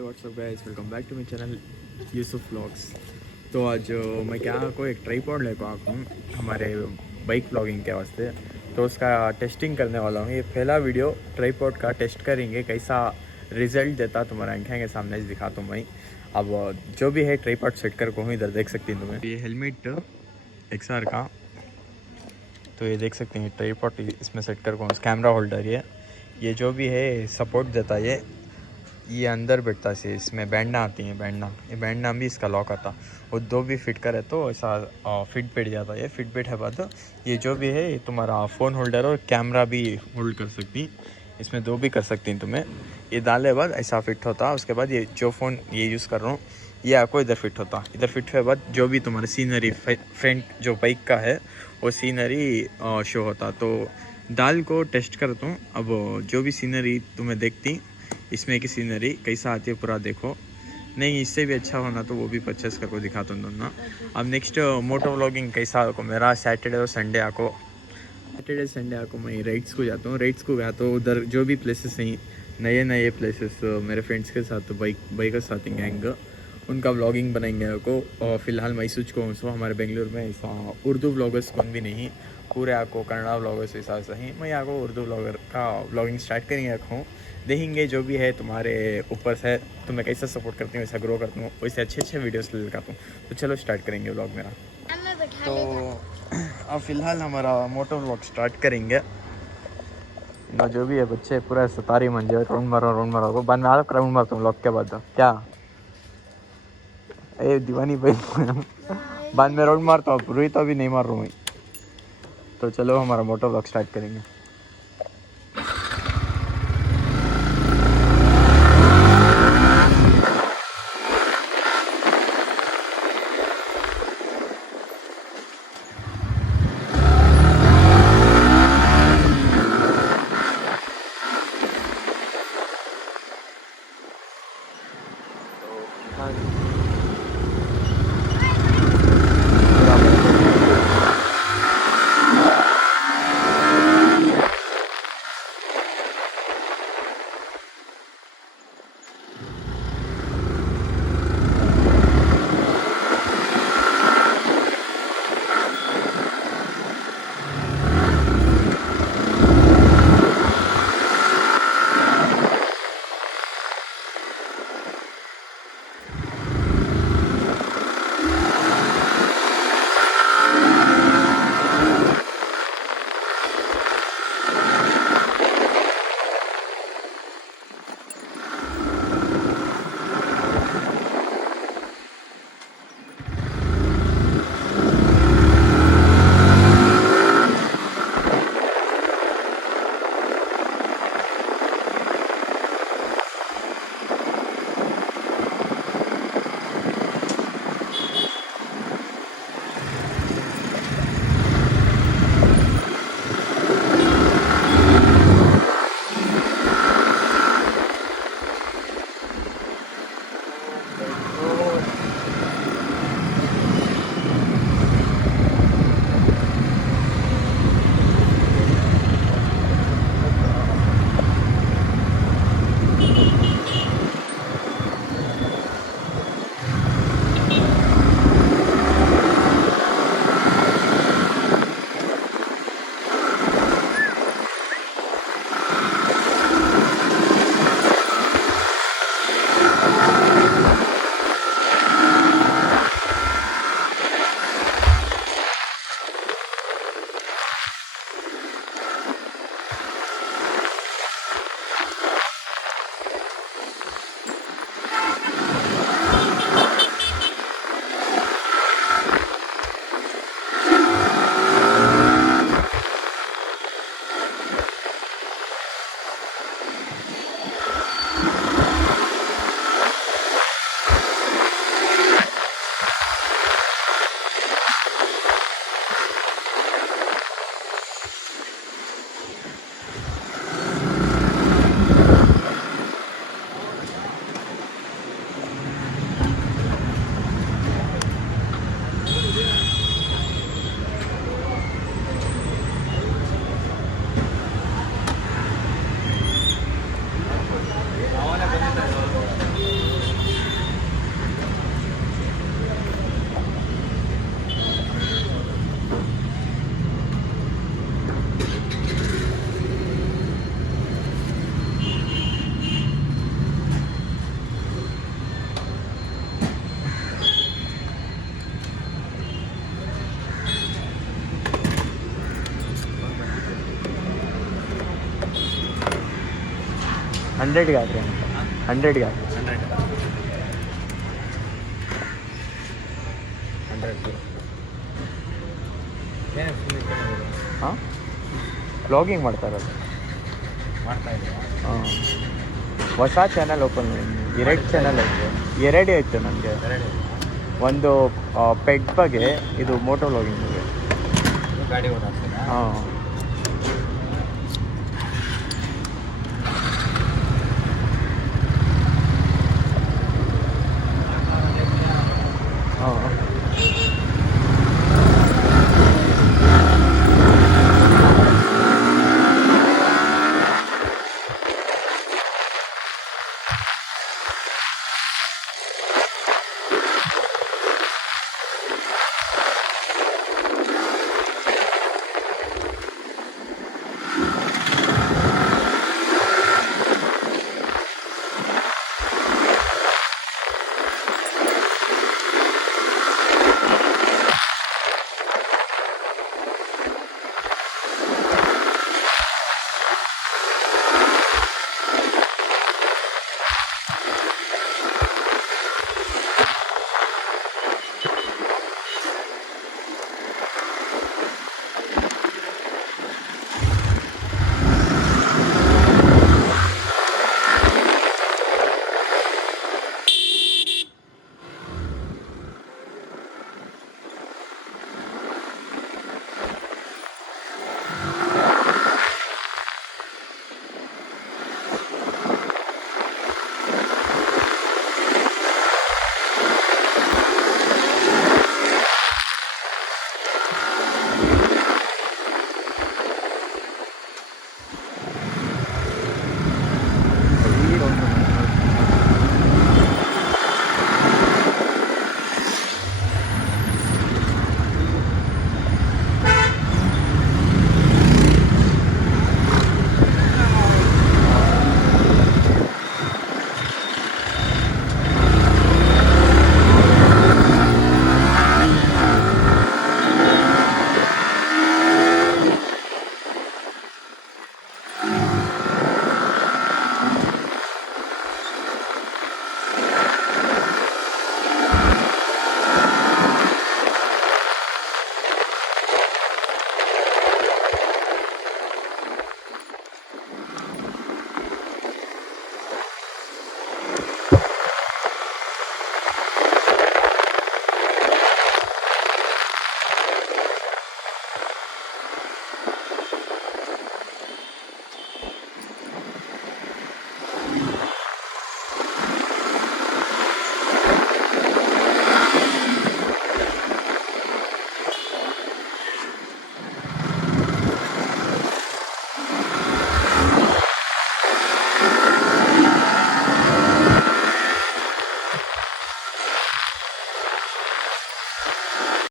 WhatsApp guys, welcome back to my channel Yusuf vlogs. तो आज मैं क्या को एक ट्राइपॉड लेकर आया हूँ हमारे बाइक व्लॉगिंग के वास्ते। तो उसका टेस्टिंग करने वाला हूँ। ये पहला वीडियो ट्राइपॉड का टेस्ट करेंगे, कैसा रिजल्ट देता तुम्हारा आंखें के सामने दिखाता हूँ मैं। अब जो भी है ट्राइपॉड सेट कर को इधर देख सकती हूँ तुम्हें। ये हेलमेट XR का, तो ये देख सकते हैं ट्राइपॉड इसमें सेट कर को कैमरा होल्डर। ये जो भी है सपोर्ट देता है। ये अंदर बैठता से इसमें बैंडना आती हैं, ये बैंडना भी इसका लॉक आता। वो दो भी फिट करे तो ऐसा फिट बैठ जाता है। ये फिट बैठे बाद ये जो भी है ये तुम्हारा फ़ोन होल्डर और कैमरा भी होल्ड कर सकती, इसमें दो भी कर सकती हैं तुम्हें। ये डालने के बाद ऐसा फिट होता। उसके बाद ये जो फ़ोन ये यूज़ कर रहा हूँ ये आपको इधर फिट होता। इधर फिट हुए बाद जो भी तुम्हारा सीनरी फ्रंट जो बाइक का है वो सीनरी शो होता। तो डाल को टेस्ट करता हूँ। अब जो भी सीनरी तुम्हें देखती इसमें की सीनरी कैसा आती है पूरा देखो। नहीं इससे भी अच्छा होना तो वो भी परचेस करके दिखाता हूँ दोनों। अब नेक्स्ट मोटो व्लॉगिंग कैसा आको मेरा सैटरडे और संडे आको। सैटरडे संडे आको मैं राइड्स को जाता हूँ। राइड्स को गया तो उधर जो भी प्लेसेस हैं नए नए प्लेसेस मेरे फ्रेंड्स के साथ बाइकर साथ गैंग उनका व्लॉगिंग बनाएंगे को। और फिलहाल मैं सोच को हूँ हमारे बेंगलुरु में ऐसा उर्दू व्लॉगर्स कौन भी नहीं, पूरे आपको कन्नड़ा व्लॉगर्स ऐसा सही। मैं आपको उर्दू व्लॉगर का व्लॉगिंग स्टार्ट करेंगे रखूँ। देखेंगे जो भी है तुम्हारे ऊपर से, तो मैं कैसा सपोर्ट करती हूँ वैसा ग्रो करता हूँ, वैसे अच्छे अच्छे वीडियोस ले लेकर आता हूँ। तो चलो स्टार्ट करेंगे व्लॉग मेरा। तो अब फिलहाल हमारा मोटो व्लॉग स्टार्ट करेंगे ना। जो भी है बच्चे पूरा सतारी मंजे राउंड मारो बाद में आप राउंड मारता हूँ व्लॉग के बाद। क्या ए दीवानी भाई बाद में राउंड मारता हूँ, पूरी तो अभी नहीं मार रहा हूँ मैं। तो चलो हमारा मोटो व्लॉग स्टार्ट करेंगे। 100ಗೆ ಆದರೆ 100ಗೆ ಆದರೆ 100 ಹಾಂ ವ್ಲಾಗಿಂಗ್ ಮಾಡ್ತಾ ಇರೋದು ಹಾಂ ಹೊಸ ಚಾನಲ್ ಓಪನ್ ಮಾಡಿ 2 ಚಾನಲ್ ಐತೆ 2 ಐತೆ ನನಗೆ ಒಂದು ಪೆಟ್ ಬಗ್ಗೆ ಇದು ಮೋಟೋ ವ್ಲಾಗಿಂಗ್ ಬಗ್ಗೆ ಗಾಡಿ ಹಾಂ